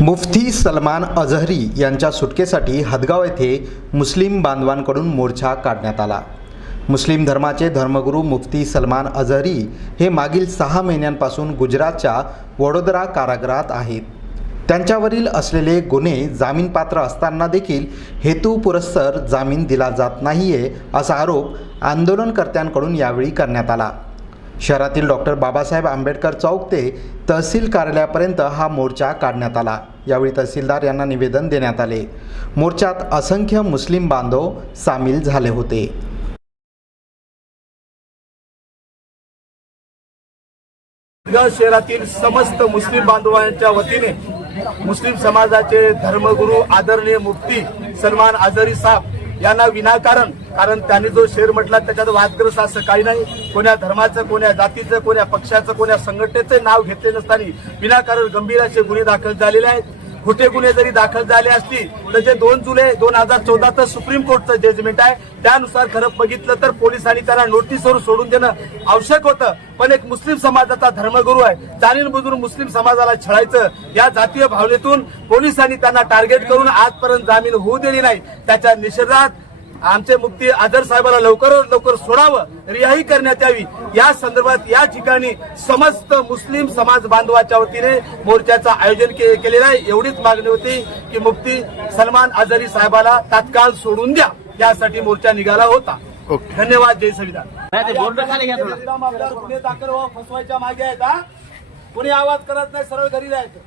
मुफ्ती सलमान अझहरी यांच्या सुटकेसाठी हदगाव येथे मुस्लिम बांधवांकडून मोर्चा काढण्यात आला. मुस्लिम धर्माचे धर्मगुरू मुफ्ती सलमान अझहरी हे मागील सहा महिन्यांपासून गुजरातच्या वडोदरा कारागृहात आहेत. त्यांच्यावरील असलेले गुन्हे जामीनपात्र असताना देखील हेतुपुरस्सर जामीन दिला जात नाहीये असा आरोप आंदोलनकर्त्यांकडून यावेळी करण्यात आला. शहरातील डॉक्टर बाबासाहेब आंबेडकर चौक ते तहसील कार्यालयापर्यंत हा मोर्चा काढण्यात आला. यावेळी तहसीलदार यांना निवेदन देण्यात आले. मोर्चात असंख्य मुस्लिम बांधव सामील झाले होते. शहरातील समस्त मुस्लिम बांधवांच्या वतीने मुस्लिम समाजाचे धर्मगुरू आदरणीय मुफ्ती सलमान आजरी साहेब यांना विनाकारण कारण त्यांनी जो शेर म्हटला त्याच्यात वादग्रस्त असं काही नाही. कोण्या धर्माचं कोण्या जातीचं कोण्या पक्षाचं कोण्या संघटनेचं नाव घेतले नसताना विनाकारण गंभीर असे गुन्हे दाखल झालेले आहेत. खोटे गुन्हे जरी दाखल झाले असतील तर जे दोन जुलै दोन हजार चौदाचं सुप्रीम कोर्टचं जजमेंट आहे त्यानुसार खरं बघितलं तर पोलिसांनी त्याला नोटीसवर सोडून देणं आवश्यक होतं. पण एक मुस्लिम समाजाचा धर्मगुरू आहे. जाणीव बुजून मुस्लिम समाजाला छळायचं या जातीय भावनेतून पोलिसांनी त्यांना टार्गेट करून आजपर्यंत जामीन होऊ दिली नाही. त्याच्या निषेधात आमचे मुक्ती आदर साहेबांना लवकरात लवकर सोडावं रिहाई करण्यात यावी. या संदर्भात या ठिकाणी समस्त मुस्लिम समाज बांधवाच्या वतीने मोर्चाचं आयोजन के- केलेलं आहे. एवढीच मागणी होती की मुफ्ती सलमान आझरी साहेबाला तात्काळ सोडून द्या. यासाठी मोर्चा निघाला होता. धन्यवाद जय संविधान. गुन्हे दाखल फसवायच्या मागे आहेत कोणी आवाज करत नाही सरळ घरी जायचं.